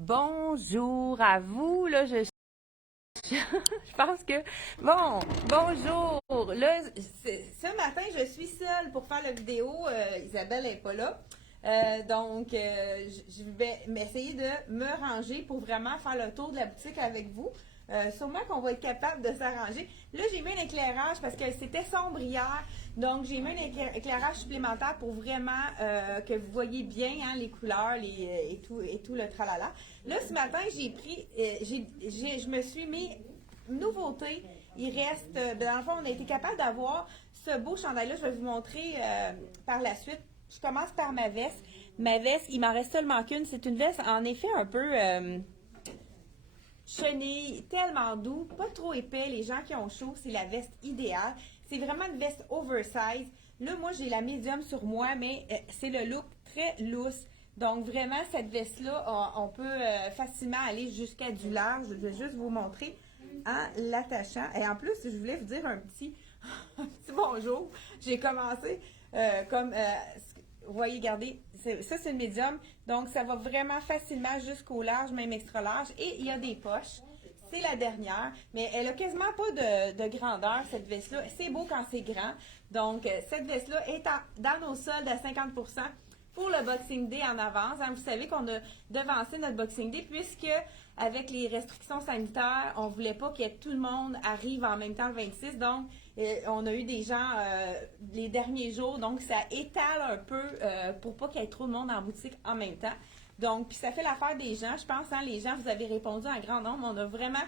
Bonjour à vous, là, je pense que, bon, bonjour, là, ce matin, je suis seule pour faire la vidéo, Isabelle n'est pas là, je vais m'essayer de me ranger pour vraiment faire le tour de la boutique avec vous. Sûrement qu'on va être capable de s'arranger. Là, j'ai mis un éclairage parce que c'était sombre hier. Donc, j'ai mis un éclairage supplémentaire pour vraiment que vous voyez bien hein, les couleurs et tout le tralala. Là, ce matin, je me suis mis nouveauté. Il reste, dans le fond, on a été capable d'avoir ce beau chandail-là. Je vais vous montrer par la suite. Je commence par ma veste. Ma veste, il m'en reste seulement qu'une. C'est une veste, en effet, un peu chenille, tellement doux, pas trop épais. Les gens qui ont chaud, c'est la veste idéale. C'est vraiment une veste oversize. Là, moi, j'ai la médium sur moi, mais c'est le look très loose. Donc, vraiment, cette veste-là, on peut facilement aller jusqu'à du large. Je vais juste vous montrer en l'attachant. Et en plus, je voulais vous dire un petit, un petit bonjour. J'ai commencé vous voyez, regardez, ça c'est une médium, donc ça va vraiment facilement jusqu'au large, même extra large. Et il y a des poches. C'est la dernière, mais elle a quasiment pas de grandeur, cette veste-là. C'est beau quand c'est grand. Donc, cette veste-là est dans nos soldes à 50% pour le Boxing Day en avance. Hein. Vous savez qu'on a devancé notre Boxing Day puisque avec les restrictions sanitaires, on ne voulait pas que tout le monde arrive en même temps le 26. Donc, on a eu des gens les derniers jours. Donc, ça étale un peu pour pas qu'il y ait trop de monde en boutique en même temps. Donc, puis ça fait l'affaire des gens. Je pense, hein, les gens, vous avez répondu en grand nombre. On a vraiment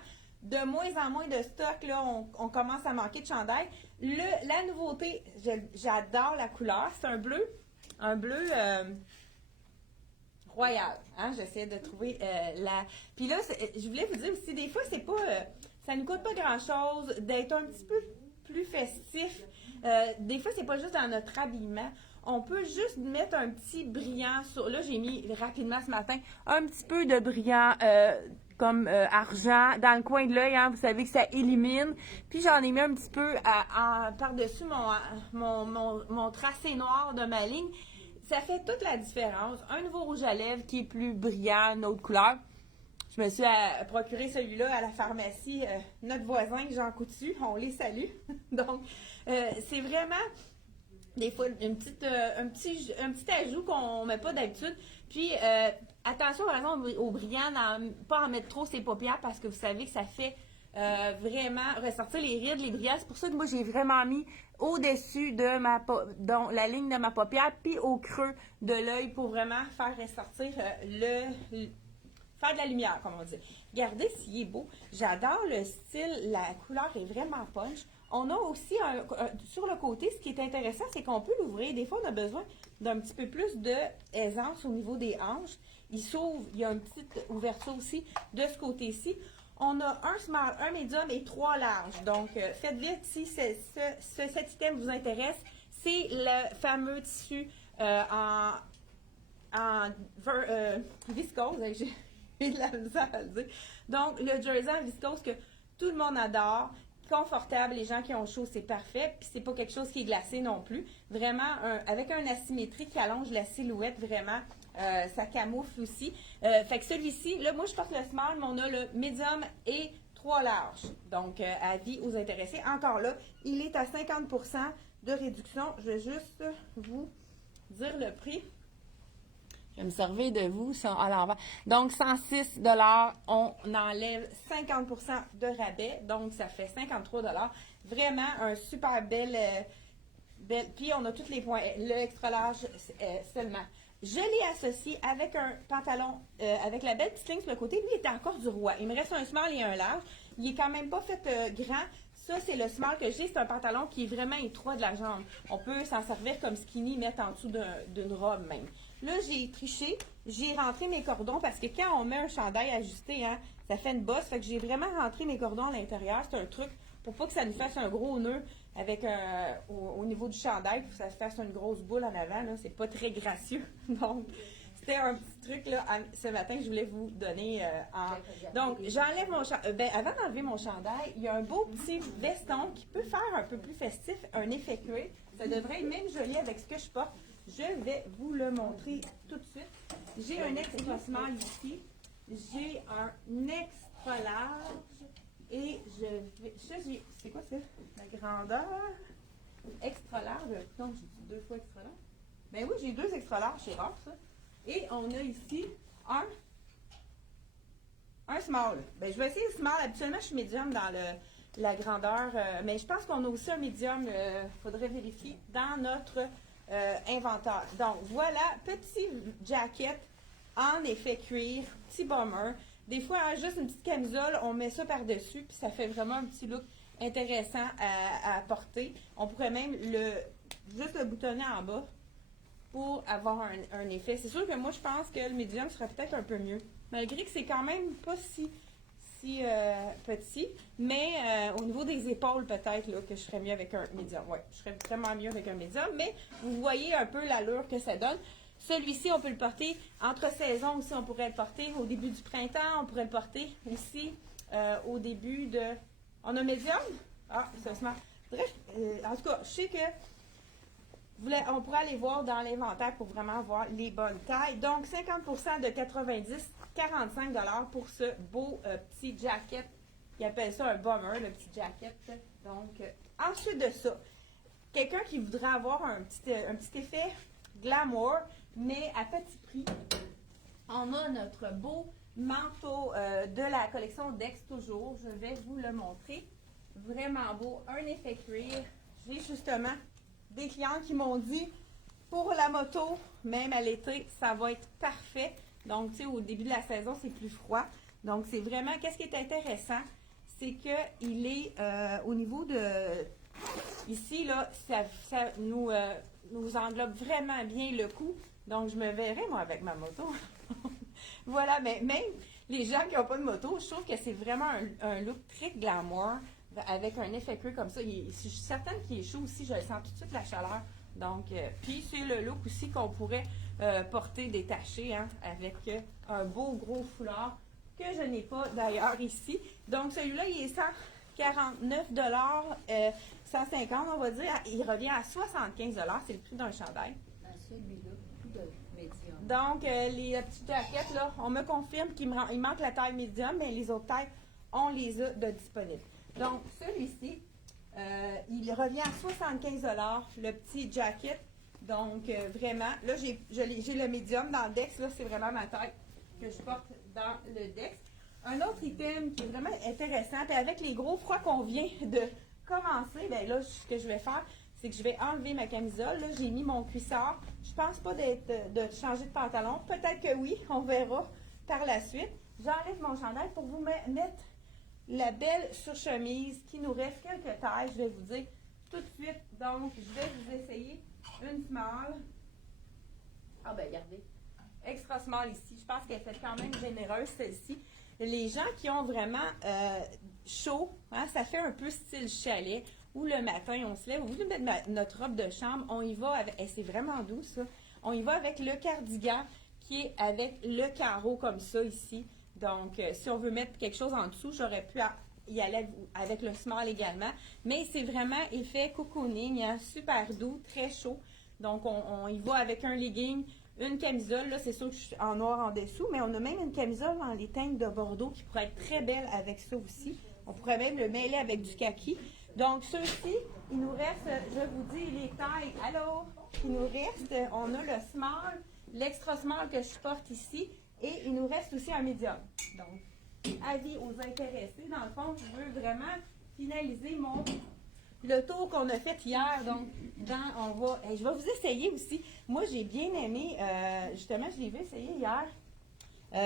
de moins en moins de stock. Là, on commence à manquer de chandail. La nouveauté, j'adore la couleur. C'est un bleu royal. Hein? J'essaie de trouver la. Puis là, je voulais vous dire aussi, des fois, c'est pas. Ça ne coûte pas grand-chose d'être un petit peu plus festif. Des fois, c'est pas juste dans notre habillement. On peut juste mettre un petit brillant sur. Là, j'ai mis rapidement ce matin un petit peu de brillant comme argent dans le coin de l'œil. Hein, vous savez que ça élimine. Puis j'en ai mis un petit peu par-dessus mon tracé noir de ma ligne. Ça fait toute la différence. Un nouveau rouge à lèvres qui est plus brillant, une autre couleur. Je me suis procuré celui-là à la pharmacie. Notre voisin, Jean Coutu, on les salue. Donc, c'est vraiment des fois un petit ajout qu'on ne met pas d'habitude. Puis, attention par exemple au brillant, pas en mettre trop ses paupières parce que vous savez que ça fait vraiment ressortir les rides, les brillants. C'est pour ça que moi, j'ai vraiment mis au-dessus de la ligne de ma paupière, puis au creux de l'œil pour vraiment faire ressortir faire de la lumière, comme on dit. Regardez s'il est beau. J'adore le style, la couleur est vraiment punch. On a aussi, sur le côté, ce qui est intéressant, c'est qu'on peut l'ouvrir. Des fois, on a besoin d'un petit peu plus d'aisance au niveau des hanches. Il s'ouvre, il y a une petite ouverture aussi de ce côté-ci. On a un small, un medium et 3 larges. Donc, faites vite si cet item vous intéresse. C'est le fameux tissu en viscose. J'ai de la misère à le dire. Donc, le jersey en viscose que tout le monde adore. Confortable, les gens qui ont chaud, c'est parfait. Puis, c'est pas quelque chose qui est glacé non plus. Vraiment, avec un asymétrie qui allonge la silhouette, vraiment. Ça camoufle aussi. Fait que celui-ci, là, moi, je porte le small, mais on a le medium et 3 larges. Donc, avis aux intéressés. Encore là, il est à 50% de réduction. Je vais juste vous dire le prix. Je vais me servir de vous à l'envers. Donc, 106 on enlève 50% de rabais. Donc, ça fait 53 Vraiment un super bel. Puis, on a tous les points. Le extra large seulement. Je l'ai associé avec un pantalon avec la belle petite ligne sur le côté. Lui, il était encore du roi. Il me reste un small et un large. Il est quand même pas fait grand. Ça, c'est le small que j'ai. C'est un pantalon qui est vraiment étroit de la jambe. On peut s'en servir comme skinny, mettre en dessous d'une robe même. Là, j'ai triché. J'ai rentré mes cordons parce que quand on met un chandail ajusté, hein, ça fait une bosse. Fait que j'ai vraiment rentré mes cordons à l'intérieur. C'est un truc pour pas que ça nous fasse un gros nœud avec au niveau du chandail, pour que ça se fasse une grosse boule en avant. Là, c'est pas très gracieux. Donc, c'était un petit truc là, ce matin que je voulais vous donner Donc, j'enlève mon chandail. Avant d'enlever mon chandail, il y a un beau petit veston qui peut faire un peu plus festif, un effet cuir. Ça devrait être même joli avec ce que je porte. Je vais vous le montrer tout de suite. J'ai un extra small ici. j'ai un extra large et je vais. C'est quoi ça? La grandeur extra large. Donc, j'ai 2 fois extra large. Ben oui, j'ai 2 extra larges, c'est rare ça. Et on a ici un small. Ben, je vais essayer le small. Habituellement, je suis médium dans la grandeur, mais je pense qu'on a aussi un médium. Il faudrait vérifier dans notre inventaire. Donc, voilà, petit jacket en effet cuir, petit bomber. Des fois, hein, juste une petite camisole, on met ça par-dessus, puis ça fait vraiment un petit look intéressant à porter. On pourrait même juste le boutonner en bas pour avoir un effet. C'est sûr que moi, je pense que le médium serait peut-être un peu mieux, malgré que c'est quand même pas si petit, mais au niveau des épaules, peut-être là, que je serais mieux avec un médium. Oui, je serais vraiment mieux avec un médium, mais vous voyez un peu l'allure que ça donne. Celui-ci, on peut le porter entre saisons aussi, on pourrait le porter au début du printemps, on pourrait le porter aussi au début de... On a médium? Ah, c'est smart. Bref, en tout cas, je sais que on pourrait aller voir dans l'inventaire pour vraiment voir les bonnes tailles. Donc, 50% de 90, 45 $ pour ce beau petit jacket. Ils appellent ça un bomber, le petit jacket. Donc, ensuite de ça, quelqu'un qui voudrait avoir un petit effet glamour, mais à petit prix, on a notre beau manteau de la collection Dex toujours. Je vais vous le montrer. Vraiment beau, un effet cuir. J'ai justement des clients qui m'ont dit, pour la moto, même à l'été, ça va être parfait. Donc, tu sais, au début de la saison, c'est plus froid. Donc, c'est vraiment, qu'est-ce qui est intéressant, c'est qu'il est au niveau de, ici, là, ça nous englobe vraiment bien le cou. Donc, je me verrai, moi, avec ma moto. Voilà, mais même les gens qui n'ont pas de moto, je trouve que c'est vraiment un look très glamour, avec un effet cuir comme ça. Je suis certaine qu'il est chaud aussi, je le sens tout de suite la chaleur. Donc, puis c'est le look aussi qu'on pourrait porter détaché, hein, avec un beau gros foulard que je n'ai pas d'ailleurs ici. Donc, celui-là, il est 149 $, 150 on va dire. Il revient à 75 $, c'est le prix d'un chandail. Dans celui-là, tout de médium. Donc, les petites jaquettes, là, on me confirme qu'il manque la taille médium, mais les autres tailles, on les a de disponibles. Donc, celui-ci, il revient à 75 $, le petit jacket. Donc, vraiment, là, j'ai le médium dans le Dex. Là, c'est vraiment ma taille que je porte dans le Dex. Un autre item qui est vraiment intéressant, puis avec les gros froids qu'on vient de commencer, bien là, ce que je vais faire, c'est que je vais enlever ma camisole. Là, j'ai mis mon cuissard. Je pense pas de changer de pantalon. Peut-être que oui, on verra par la suite. J'enlève mon chandail pour vous mettre la belle surchemise qui nous reste quelques tailles, je vais vous dire tout de suite. Donc, je vais vous essayer une small. Ah ben, regardez. Extra small ici. Je pense qu'elle fait quand même généreuse, celle-ci. Les gens qui ont vraiment chaud, hein, ça fait un peu style chalet, où le matin, on se lève, au lieu de mettre notre robe de chambre, on y va avec, et c'est vraiment doux ça, on y va avec le cardigan qui est avec le carreau comme ça ici. Donc, si on veut mettre quelque chose en dessous, j'aurais pu y aller avec le small également. Mais c'est vraiment effet cocooning, hein, super doux, très chaud. Donc, on y va avec un legging, une camisole. Là, c'est sûr que je suis en noir en dessous, mais on a même une camisole en les teintes de Bordeaux qui pourrait être très belle avec ça aussi. On pourrait même le mêler avec du kaki. Donc, ceux-ci, il nous reste, je vous dis, les tailles. Allô? Il nous reste, on a le small, l'extra small que je porte ici. Et il nous reste aussi un médium. Donc, avis aux intéressés. Dans le fond, je veux vraiment finaliser le tour qu'on a fait hier. Donc, je vais vous essayer aussi. Moi, j'ai bien aimé, justement, je l'ai vu essayer hier.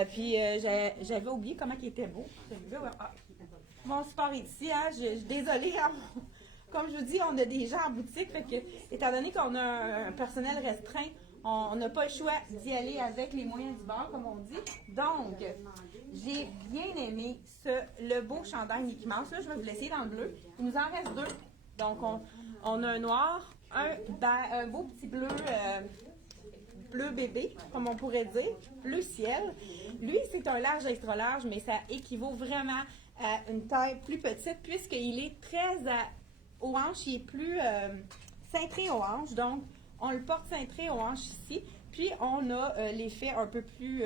Puis, j'avais oublié comment il était beau. Mon support est ici. Hein, je suis désolée. Hein, comme je vous dis, on a des gens en boutique. Fait que, étant donné qu'on a un personnel restreint, on n'a pas le choix d'y aller avec les moyens du bord, comme on dit. Donc, j'ai bien aimé le beau chandail Mickey Mouse. Là, je vais vous l'essayer dans le bleu. Il nous en reste 2. Donc, on a un noir, un beau petit bleu, bleu bébé, comme on pourrait dire, bleu ciel. Lui, c'est un large extra large, mais ça équivaut vraiment à une taille plus petite, puisqu'il est très aux hanches, il est plus cintré aux hanches. Donc, on le porte cintré aux hanches ici. Puis, on a l'effet un peu plus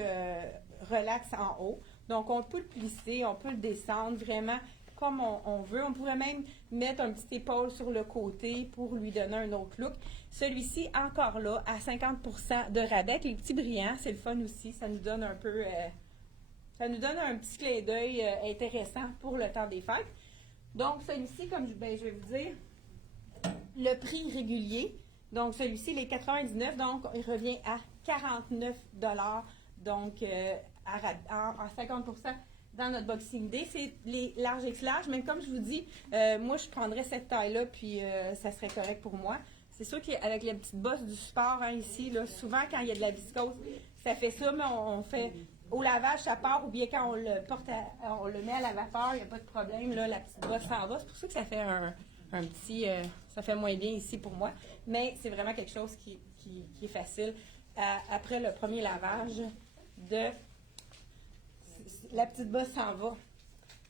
relaxe en haut. Donc, on peut le plisser, on peut le descendre vraiment comme on veut. On pourrait même mettre un petit épaule sur le côté pour lui donner un autre look. Celui-ci, encore là, à 50% de rabais. Avec les petits brillants, c'est le fun aussi. Ça nous donne un peu... ça nous donne un petit clin d'œil intéressant pour le temps des fêtes. Donc, celui-ci, comme je vais vous dire, le prix régulier. Donc, celui-ci, il est 99, donc il revient à 49 $. Donc, à 50% dans notre Boxing Day. C'est les larges X larges, mais comme je vous dis, moi, je prendrais cette taille-là, puis ça serait correct pour moi. C'est sûr qu'avec les petites bosses du sport, hein, ici, là, souvent, quand il y a de la viscose, ça fait ça, mais on fait... Au lavage, ça part, ou bien quand on le porte, on le met à la vapeur, il n'y a pas de problème, là, la petite bosse s'en va. C'est pour ça que ça fait un petit... ça fait moins bien ici pour moi, mais c'est vraiment quelque chose qui est facile. Après le premier lavage, la petite bosse s'en va.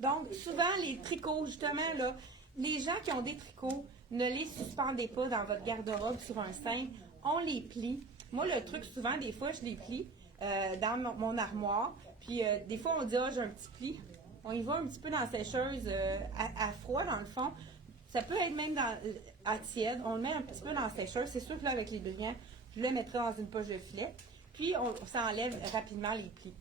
Donc, souvent, les tricots, justement, là, les gens qui ont des tricots, ne les suspendez pas dans votre garde-robe sur un cintre, on les plie. Moi, le truc, souvent, des fois, je les plie dans mon armoire, puis des fois, on dit « Ah, j'ai un petit pli ». On y va un petit peu dans la sécheuse à froid, dans le fond. Ça peut être même à tiède. On le met un petit peu dans la sécheuse. C'est sûr que là, avec les brillants, je le mettrai dans une poche de filet. Puis, on s'enlève rapidement les plis.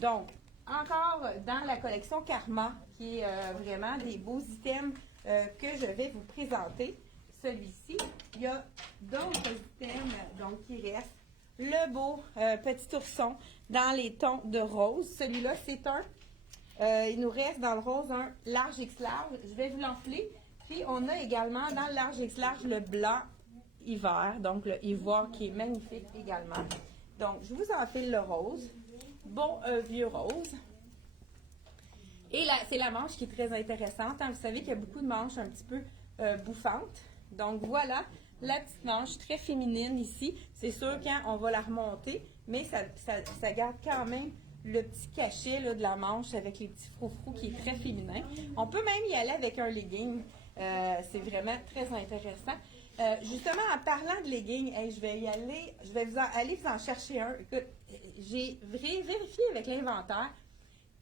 Donc, encore dans la collection Karma, qui est vraiment des beaux items que je vais vous présenter. Celui-ci, il y a d'autres items donc, qui restent. Le beau petit ourson dans les tons de rose. Celui-là, c'est il nous reste dans le rose un large X large. Je vais vous l'enfler. Puis, on a également dans le large X large le blanc hiver, donc le ivoire qui est magnifique également. Donc, je vous enfile le rose. Bon vieux rose. Et là, c'est la manche qui est très intéressante. Hein. Vous savez qu'il y a beaucoup de manches un petit peu bouffantes. Donc, voilà la petite manche très féminine ici. C'est sûr quand on va la remonter, mais ça garde quand même le petit cachet là, de la manche avec les petits froufrous qui est très féminin. On peut même y aller avec un legging. C'est vraiment très intéressant. Justement, en parlant de leggings, je vais aller vous en chercher un. Écoute, j'ai vérifié avec l'inventaire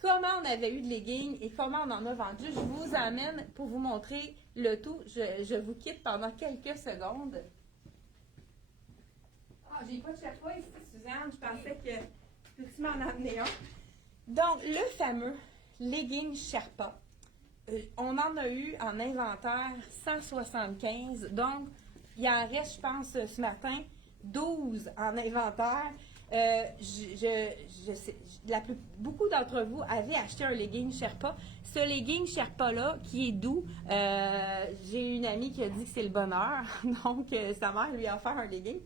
comment on avait eu de leggings et comment on en a vendu. Je vous amène pour vous montrer le tout. Je vous quitte pendant quelques secondes. Ah, j'ai pas de chapeau ici, Suzanne. Je pensais que peux-tu m'en amener un? Donc, le fameux legging Sherpa. On en a eu en inventaire 175. Donc, il en reste, je pense, ce matin, 12 en inventaire. Beaucoup d'entre vous avaient acheté un legging Sherpa. Ce legging Sherpa-là, qui est doux, j'ai une amie qui a dit que c'est le bonheur. Donc, sa mère lui a offert un legging.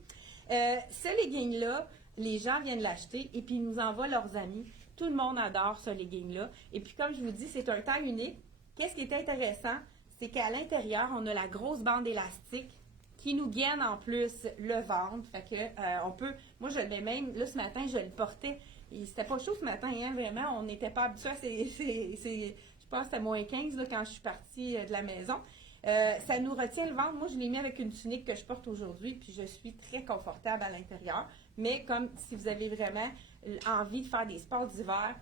Ce legging-là, les gens viennent l'acheter et puis ils nous envoient leurs amis. Tout le monde adore ce legging-là. Et puis, comme je vous dis, c'est un taille unique. Qu'est-ce qui est intéressant? C'est qu'à l'intérieur, on a la grosse bande élastique qui nous gaine en plus le ventre. Fait que on peut. Moi, je le mets même. Là, ce matin, je le portais. C'était pas chaud ce matin, hein, vraiment. On n'était pas habitués. Je pense que c'était moins 15 là, quand je suis partie de la maison. Ça nous retient le ventre. Moi, je l'ai mis avec une tunique que je porte aujourd'hui, puis je suis très confortable à l'intérieur. Mais comme si vous avez vraiment envie de faire des sports d'hiver,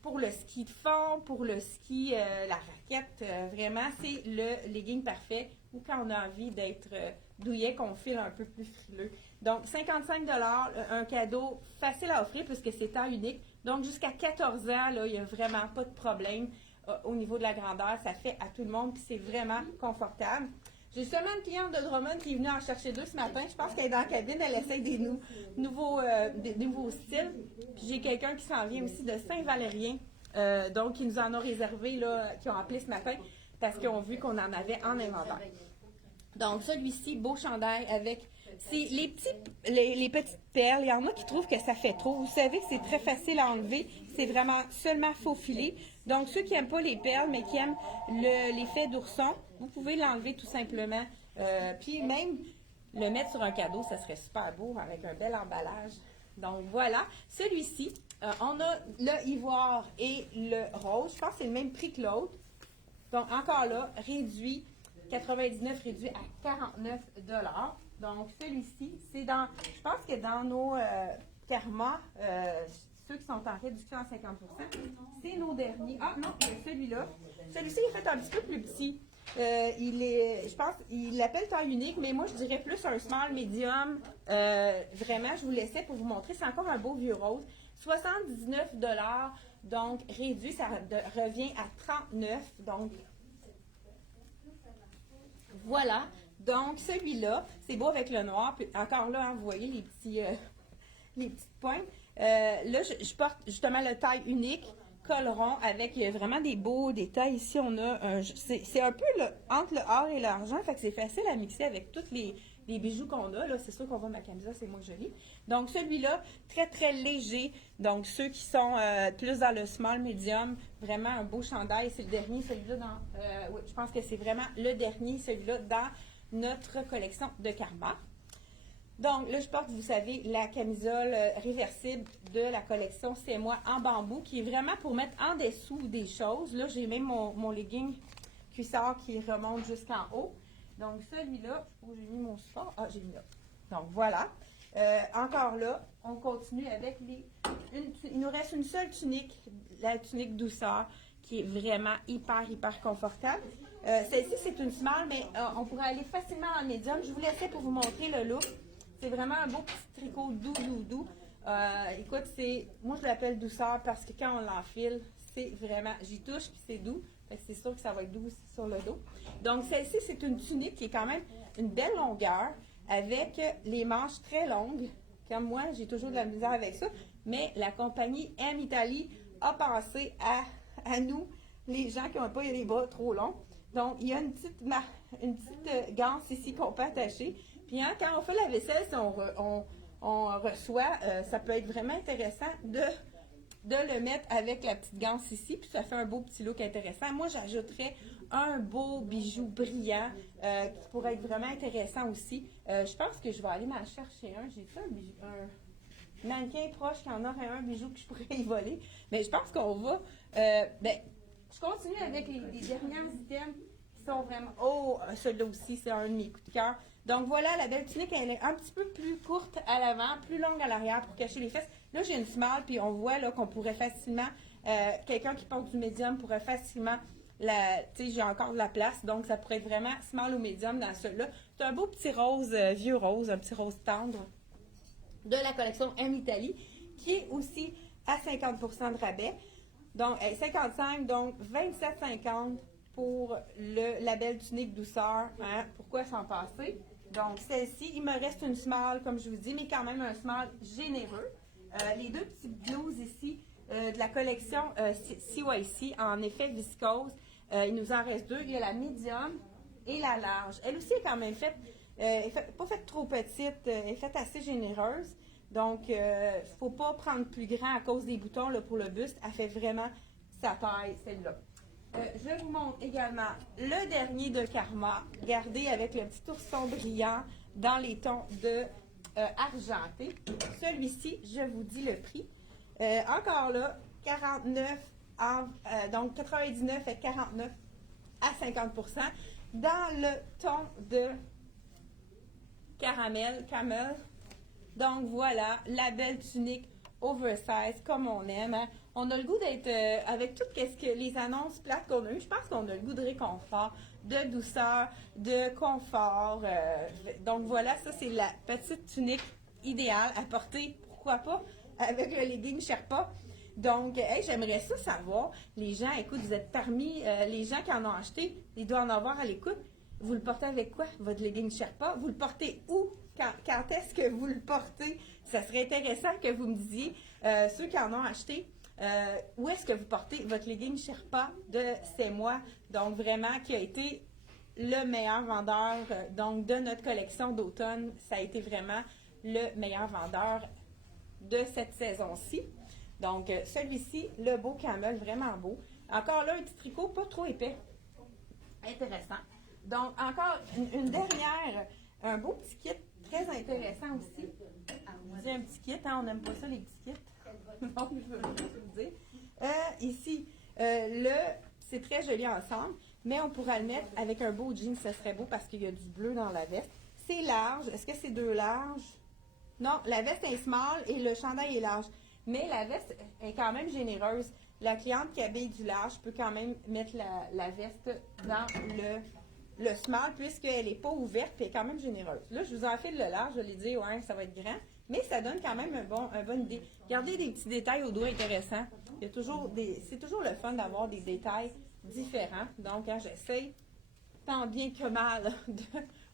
pour le ski de fond, pour le ski, la raquette, vraiment, c'est le legging parfait ou quand on a envie d'être douillet, qu'on file un peu plus frileux. Donc, 55 $, un cadeau facile à offrir puisque c'est temps unique. Donc, jusqu'à 14 ans, là, il n'y a vraiment pas de problème au niveau de la grandeur. Ça fait à tout le monde puis c'est vraiment confortable. J'ai seulement une cliente de Drummond qui est venue en chercher 2 ce matin. Je pense qu'elle est dans la cabine. Elle essaie des nouveaux styles. Puis j'ai quelqu'un qui s'en vient aussi de Saint-Valérien. Donc, qui nous en a réservé, là, qui ont appelé ce matin parce qu'ils ont vu qu'on en avait en inventaire. Donc, celui-ci, beau chandail avec les petites perles. Il y en a qui trouvent que ça fait trop. Vous savez que c'est très facile à enlever. C'est vraiment seulement faux filet. Donc, ceux qui n'aiment pas les perles, mais qui aiment l'effet d'ourson, vous pouvez l'enlever tout simplement. Puis même le mettre sur un cadeau, ça serait super beau avec un bel emballage. Donc, voilà. Celui-ci, on a le ivoire et le rose. Je pense que c'est le même prix que l'autre. Donc, encore là, réduit, 99 réduit à 49 $. Donc, celui-ci, c'est dans, je pense que dans nos Karma, ceux qui sont en réduction à 50 c'est nos derniers. Ah non, il y a celui-là. Celui-ci est fait un petit peu plus petit. Je pense, il l'appelle taille unique, mais moi, je dirais plus un small, medium. Vraiment, je vous laissais pour vous montrer. C'est encore un beau vieux rose. 79 donc réduit, ça revient à 39 donc voilà. Donc, celui-là, c'est beau avec le noir. Puis encore là, hein, vous voyez les petites pointes. Là, je porte justement le taille unique, col rond, avec vraiment des beaux détails. Ici, on a c'est un peu entre le or et l'argent, fait que c'est facile à mixer avec tous les bijoux qu'on a. Là, c'est sûr qu'on voit ma camisole, c'est moins joli. Donc, celui-là, très, très léger. Donc, ceux qui sont plus dans le small, medium, vraiment un beau chandail. C'est le dernier, celui-là, oui, je pense que c'est vraiment le dernier, celui-là, dans notre collection de Karma. Donc, là, je porte, vous savez, la camisole réversible de la collection C'est moi en bambou, qui est vraiment pour mettre en dessous des choses. Là, j'ai même mon legging cuissard qui remonte jusqu'en haut. Donc, celui-là, où j'ai mis mon support? Ah, j'ai mis là. Donc, voilà. Encore là, on continue avec il nous reste une seule tunique, la tunique douceur, qui est vraiment hyper, hyper confortable. Celle-ci, c'est une small, mais on pourrait aller facilement en médium. Je vous laissais pour vous montrer le look. C'est vraiment un beau petit tricot doux, doux, doux. Écoute, moi je l'appelle douceur parce que quand on l'enfile, c'est vraiment, j'y touche puis c'est doux. C'est sûr que ça va être doux aussi sur le dos. Donc celle-ci, c'est une tunique qui est quand même une belle longueur avec les manches très longues. Comme moi, j'ai toujours de la misère avec ça. Mais la compagnie M Italie a pensé à nous, les gens qui n'ont pas les bras trop longs. Donc, il y a une petite ganse ici qu'on peut attacher. Puis hein, quand on fait la vaisselle, si on reçoit, ça peut être vraiment intéressant de le mettre avec la petite ganse ici, puis ça fait un beau petit look intéressant. Moi, j'ajouterais un beau bijou brillant qui pourrait être vraiment intéressant aussi. Je pense que je vais aller m'en chercher un. J'ai fait un mannequin proche qui en aurait un bijou que je pourrais y voler. Mais je pense qu'on va... je continue avec les derniers items qui sont vraiment... Oh, celui-là aussi, c'est un de mes coups de cœur. Donc voilà, la belle tunique, elle est un petit peu plus courte à l'avant, plus longue à l'arrière pour cacher les fesses. Là, j'ai une small, puis on voit là qu'on pourrait facilement... quelqu'un qui porte du médium pourrait facilement... Tu sais, j'ai encore de la place, donc ça pourrait être vraiment small ou médium dans celui-là. C'est un beau petit rose, vieux rose, un petit rose tendre de la collection M Italie, qui est aussi à 50% de rabais. Donc, 55, donc 27,50 pour la belle tunique douceur. Hein? Pourquoi s'en passer? Donc, celle-ci, il me reste une small, comme je vous dis, mais quand même un small généreux. Les deux petites blouses ici de la collection CYC en effet viscose. Il nous en reste deux. Il y a la medium et la large. Elle aussi est quand même faite, pas faite trop petite, elle est faite assez généreuse. Donc, il ne faut pas prendre plus grand à cause des boutons là, pour le buste. Elle fait vraiment sa taille, celle-là. Je vous montre également le dernier de Karma, gardé avec le petit ourson brillant dans les tons de argenté. Celui-ci, je vous dis le prix. Encore là, 49, donc 99 et 49 à 50%, dans le ton de camel. Donc voilà, la belle tunique oversize comme on aime. Hein. On a le goût d'être, avec tout ce que les annonces plates qu'on a eues, je pense qu'on a le goût de réconfort, de douceur, de confort. Donc voilà, ça c'est la petite tunique idéale à porter, pourquoi pas, avec le legging Sherpa. Donc, hey, j'aimerais ça savoir, les gens, écoute, vous êtes parmi les gens qui en ont acheté, il doit en avoir à l'écoute. Vous le portez avec quoi, votre legging Sherpa? Vous le portez où? Quand est-ce que vous le portez? Ça serait intéressant que vous me disiez, ceux qui en ont acheté, où est-ce que vous portez votre legging Sherpa de C'est moi? Donc, vraiment, qui a été le meilleur vendeur donc de notre collection d'automne. Ça a été vraiment le meilleur vendeur de cette saison-ci. Donc, celui-ci, le beau camel, vraiment beau. Encore là, un petit tricot pas trop épais. Intéressant. Donc, encore une dernière, un beau petit kit très intéressant aussi. Je dis un petit kit, hein, on n'aime pas ça les petits kits. Donc, je veux juste vous dire. Ici, c'est très joli ensemble, mais on pourra le mettre avec un beau jean, ça serait beau parce qu'il y a du bleu dans la veste. C'est large. Est-ce que c'est deux larges? Non, la veste est small et le chandail est large. mais la veste est quand même généreuse. La cliente qui habille du large peut quand même mettre la veste dans le small puisqu'elle n'est pas ouverte et est quand même généreuse. Là, je vous enfile le large, je l'ai dit, ouais, ça va être grand, mais ça donne quand même un bonne idée. Regardez des petits détails au dos intéressants. C'est toujours le fun d'avoir des détails différents. Donc, hein, j'essaie tant bien que mal de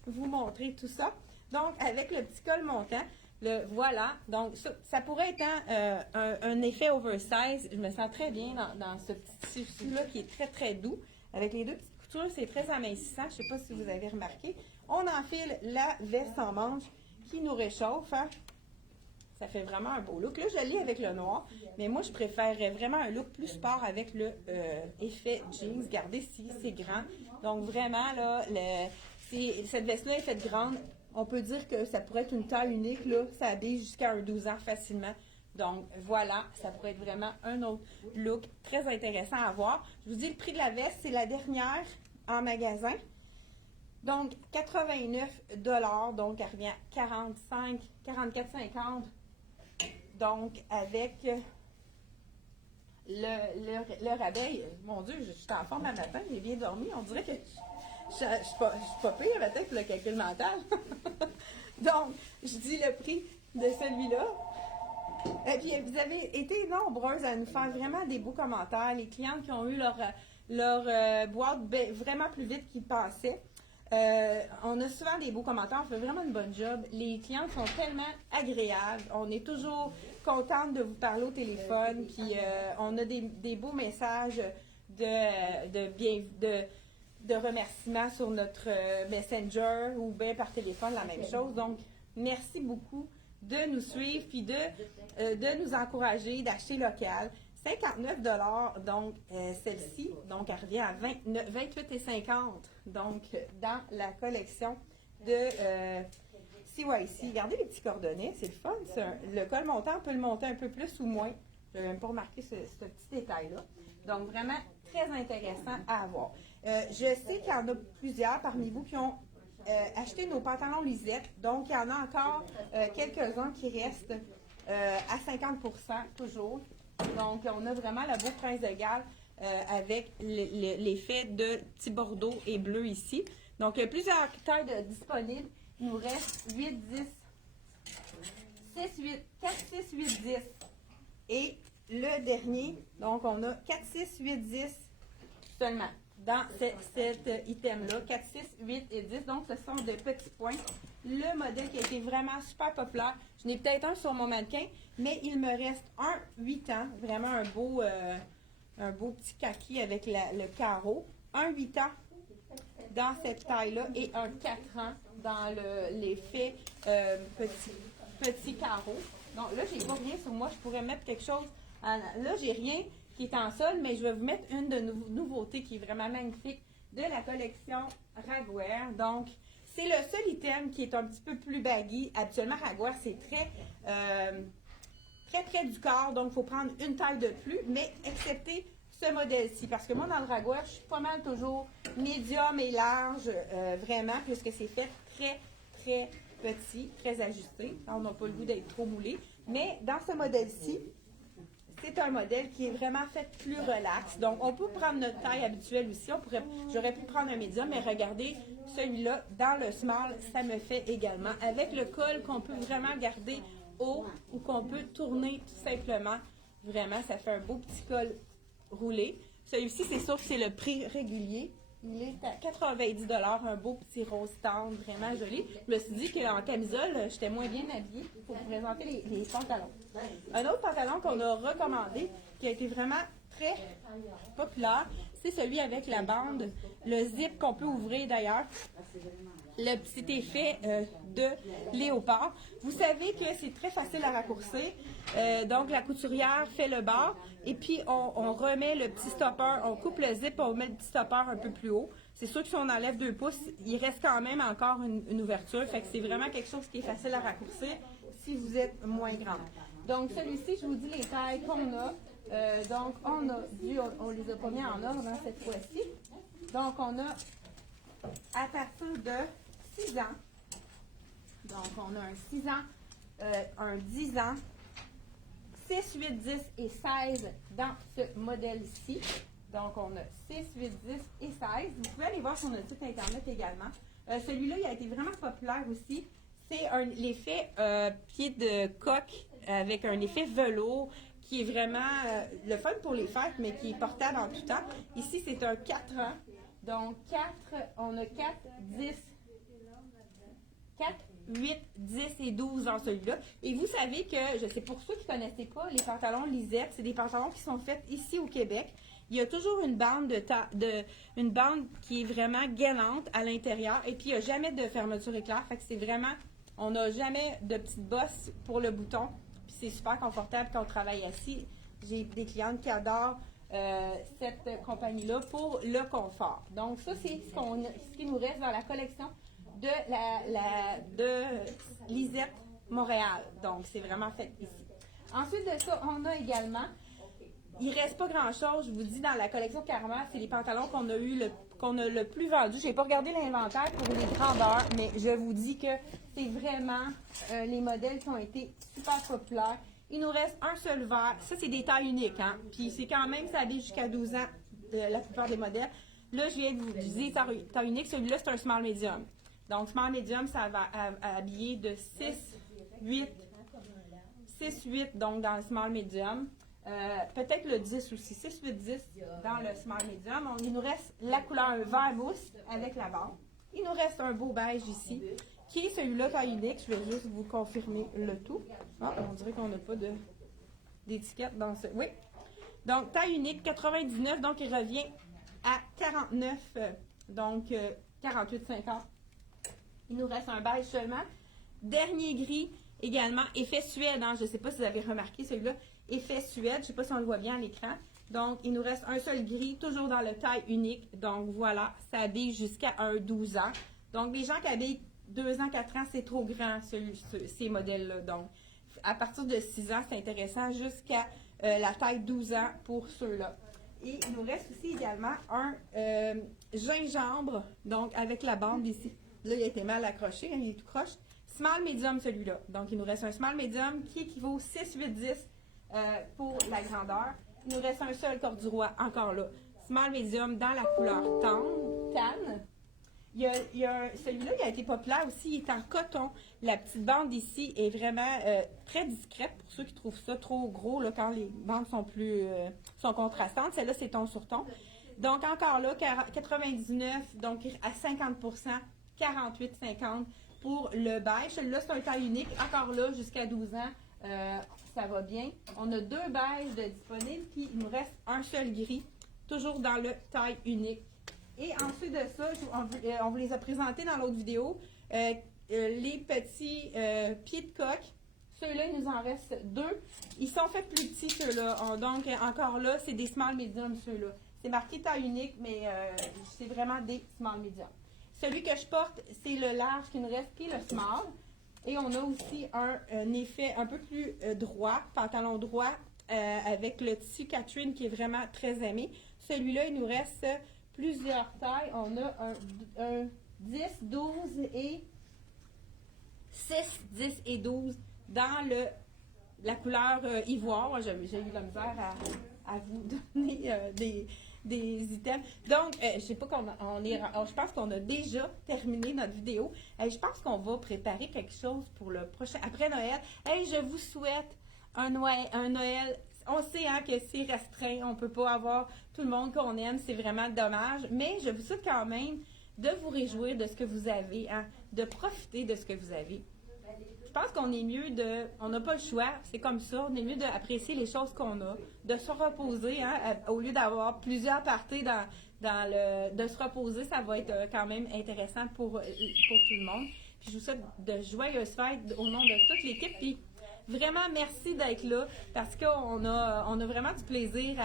vous montrer tout ça. Donc, avec le petit col montant, voilà. Donc, ça pourrait être un effet oversize. Je me sens très bien dans ce petit tissu-là qui est très, très doux. Avec les deux petites coutures, c'est très amincissant. Je ne sais pas si vous avez remarqué. On enfile la veste en manche qui nous réchauffe. Hein? Ça fait vraiment un beau look. Là, je l'ai avec le noir, mais moi, je préférerais vraiment un look plus sport avec le effet jeans. Regardez si c'est grand. Donc, vraiment, là, cette veste-là est faite grande. On peut dire que ça pourrait être une taille unique. Là, ça habille jusqu'à un 12 ans facilement. Donc, voilà, ça pourrait être vraiment un autre look très intéressant à voir. Je vous dis, le prix de la veste, c'est la dernière en magasin. Donc, 89 $, donc elle revient à 44,50 $. Donc, avec le rabais, mon Dieu, je suis en forme à matin, j'ai bien dormi. On dirait que je ne suis pas pire à tête pour le calcul mental. Donc, je dis le prix de celui-là. Et puis, vous avez été nombreuses à nous faire vraiment des beaux commentaires. Les clientes qui ont eu leur boîte vraiment plus vite qu'ils pensaient. On a souvent des beaux commentaires, on fait vraiment une bonne job. Les clients sont tellement agréables. On est toujours contente de vous parler au téléphone. Puis on a des beaux messages de remerciements sur notre Messenger ou bien par téléphone, la même chose. Donc, merci beaucoup de nous suivre puis de nous encourager, d'acheter local. 59 $, donc celle-ci, donc elle revient à 28,50 $, donc dans la collection de CYC. Regardez les petits cordonnets, c'est le fun. Le col montant, on peut le monter un peu plus ou moins. Je n'avais même pas remarqué ce petit détail-là. Donc vraiment très intéressant à avoir. Je sais qu'il y en a plusieurs parmi vous qui ont acheté nos pantalons Lisette, donc il y en a encore quelques-uns qui restent à 50 % toujours. Donc, on a vraiment le beau prince de Galles avec l'effet de petit bordeaux et bleu ici. Donc, il y a plusieurs tailles disponibles. Il nous reste 8, 10, 6, 8, 4, 6, 8, 10. Et le dernier, donc on a 4, 6, 8, 10 seulement dans cet item-là. 4, 6, 8 et 10. Donc, ce sont des petits points. Le modèle qui a été vraiment super populaire. Je n'ai peut-être un sur mon mannequin, mais il me reste un 8 ans. Vraiment un beau petit kaki avec le carreau. Un 8 ans dans cette taille-là et un 4 ans dans l'effet petit carreau. Donc là, j'ai pas rien sur moi. Je pourrais mettre quelque chose. Là, j'ai rien qui est en sol, mais je vais vous mettre une de nos nouveautés qui est vraiment magnifique de la collection Ragwear. Donc, c'est le seul item qui est un petit peu plus baggy. Habituellement, Ragwear, c'est très près du corps, donc il faut prendre une taille de plus, mais excepté ce modèle-ci. Parce que moi, dans le Ragwear, je suis pas mal toujours médium et large, vraiment, puisque c'est fait très, très petit, très ajusté. On n'a pas le goût d'être trop moulé. Mais dans ce modèle-ci, c'est un modèle qui est vraiment fait plus relax. Donc, on peut prendre notre taille habituelle aussi. J'aurais pu prendre un médium, mais regardez, celui-là, dans le small, ça me fait également. Avec le col qu'on peut vraiment garder haut ou qu'on peut tourner tout simplement. Vraiment, ça fait un beau petit col roulé. Celui-ci, c'est sûr que c'est le prix régulier. Il est à 90 $, un beau petit rose tendre, vraiment joli. Je me suis dit qu'en camisole, j'étais moins bien habillée pour vous présenter les pantalons. Un autre pantalon qu'on a recommandé, qui a été vraiment très populaire, c'est celui avec la bande, le zip qu'on peut ouvrir d'ailleurs. Le petit effet de léopard. Vous savez que c'est très facile à raccourcir. Donc, la couturière fait le bord et puis on remet le petit stopper, on coupe le zip et on met le petit stopper un peu plus haut. C'est sûr que si on enlève 2 pouces, il reste quand même encore une ouverture. Fait que c'est vraiment quelque chose qui est facile à raccourcir si vous êtes moins grande. Donc, celui-ci, je vous dis les tailles qu'on a. Donc, on les a pas mis en ordre cette fois-ci. Donc, on a à partir de 6 ans. Donc, on a un 6 ans, un 10 ans, 6, 8, 10 et 16 dans ce modèle-ci. Donc, on a 6, 8, 10 et 16. Vous pouvez aller voir sur notre site Internet également. Celui-là, il a été vraiment populaire aussi. C'est l'effet pied de coque avec un effet velours qui est vraiment le fun pour les fêtes, mais qui est portable en tout temps. Ici, c'est un 4 ans. Donc, 4, on a 4, 10, 4, 8, 10 et 12 dans celui-là. Et vous savez que, je sais pour ceux qui ne connaissaient pas, les pantalons Lisette, c'est des pantalons qui sont faits ici au Québec. Il y a toujours une bande une bande qui est vraiment gainante à l'intérieur. Et puis, il n'y a jamais de fermeture éclair. Fait que c'est vraiment, on n'a jamais de petite bosse pour le bouton. Puis c'est super confortable quand on travaille assis. J'ai des clientes qui adorent cette compagnie-là pour le confort. Donc, ça, c'est ce qui nous reste dans la collection de Lisette Montréal. Donc, c'est vraiment fait ici. Ensuite de ça, on a également, il ne reste pas grand-chose, je vous dis, dans la collection Karma, c'est les pantalons qu'on a le plus vendus. Je n'ai pas regardé l'inventaire pour les grandeurs, mais je vous dis que c'est vraiment les modèles qui ont été super populaires. Il nous reste un seul verre. Ça, c'est des tailles uniques, hein? Puis c'est quand même, ça habille jusqu'à 12 ans, la plupart des modèles. Là, je viens de vous dire taille unique. Celui-là, c'est un small medium. Donc, small medium, ça va habiller de 6, 8, donc dans le small medium. Peut-être le 10 aussi, 6, 8, 10 dans le small medium. Il nous reste la couleur vert mousse avec la barre. Il nous reste un beau beige ici, qui est celui-là taille unique. Je vais juste vous confirmer le tout. Ah, on dirait qu'on n'a pas d'étiquette dans ce... Oui. Donc, taille unique, 99, donc il revient à 49, donc 48,50. Il nous reste un beige seulement. Dernier gris, également, effet Suède. Hein? Je ne sais pas si vous avez remarqué celui-là. Effet Suède, je ne sais pas si on le voit bien à l'écran. Donc, il nous reste un seul gris, toujours dans le taille unique. Donc, voilà, ça habille jusqu'à un 12 ans. Donc, les gens qui habillent 2 ans, 4 ans, c'est trop grand, ces modèles-là. Donc, à partir de 6 ans, c'est intéressant, jusqu'à la taille 12 ans pour ceux-là. Et il nous reste aussi également un gingembre, donc avec la bande ici. Là, il a été mal accroché, hein, il est tout croche. Small medium, celui-là. Donc, il nous reste un small medium qui équivaut 6, 8, 10 pour la grandeur. Il nous reste un seul corduroy, encore là. Small medium dans la couleur tan. Celui-là, il a été populaire aussi. Il est en coton. La petite bande ici est vraiment très discrète pour ceux qui trouvent ça trop gros là, quand les bandes sont contrastantes. Celle-là, c'est ton sur ton. Donc, encore là, 99, donc à 50%, 48,50 pour le beige. Celui-là, c'est un taille unique. Encore là, jusqu'à 12 ans, ça va bien. On a 2 beiges de disponibles, puis il nous reste un seul gris, toujours dans le taille unique. Et ensuite de ça, on vous les a présentés dans l'autre vidéo. Les petits pieds de coque. Ceux-là, il nous en reste 2. Ils sont faits plus petits, ceux-là. Donc, encore là, c'est des small medium, ceux-là. C'est marqué taille unique, mais c'est vraiment des small medium. Celui que je porte, c'est le large qui nous reste, qui est le small. Et on a aussi un effet un peu plus droit, pantalon droit, avec le tissu Catherine qui est vraiment très aimé. Celui-là, il nous reste plusieurs tailles. On a un 10, 12 et 6, 10 et 12 dans la couleur ivoire. J'ai eu la misère à vous donner des items. Donc, je sais pas je pense qu'on a déjà terminé notre vidéo. Je pense qu'on va préparer quelque chose pour le prochain, après Noël. Je vous souhaite un Noël. On sait hein, que c'est restreint, on ne peut pas avoir tout le monde qu'on aime, c'est vraiment dommage, mais je vous souhaite quand même de vous réjouir de ce que vous avez, hein, de profiter de ce que vous avez. Je pense qu'on est mieux on n'a pas le choix, c'est comme ça, on est mieux d'apprécier les choses qu'on a, de se reposer, hein, au lieu d'avoir plusieurs parties de se reposer, ça va être quand même intéressant pour tout le monde. Puis je vous souhaite de joyeuses fêtes au nom de toute l'équipe, puis vraiment, merci d'être là parce qu'on a vraiment du plaisir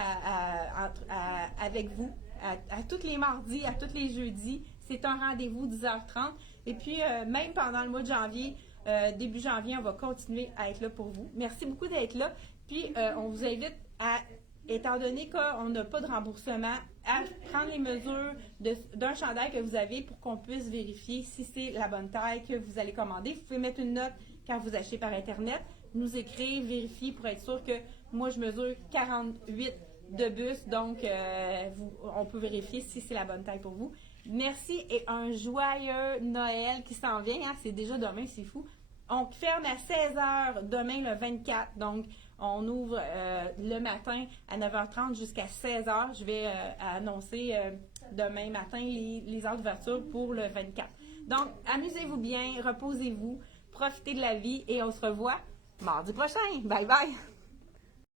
avec vous à tous les mardis, à tous les jeudis. C'est un rendez-vous 10h30. Et puis, même pendant le mois de janvier, début janvier, on va continuer à être là pour vous. Merci beaucoup d'être là. Puis, on vous invite étant donné qu'on n'a pas de remboursement, à prendre les mesures d'un chandail que vous avez pour qu'on puisse vérifier si c'est la bonne taille que vous allez commander. Vous pouvez mettre une note quand vous achetez par Internet. nous écrire, vérifier pour être sûr que moi, je mesure 48 de buste, donc on peut vérifier si c'est la bonne taille pour vous. Merci et un joyeux Noël qui s'en vient. Hein? C'est déjà demain, c'est fou. On ferme à 16h demain le 24. Donc, on ouvre le matin à 9h30 jusqu'à 16h. Je vais annoncer demain matin les heures d'ouverture pour le 24. Donc, amusez-vous bien, reposez-vous, profitez de la vie et on se revoit mardi prochain. Bye bye!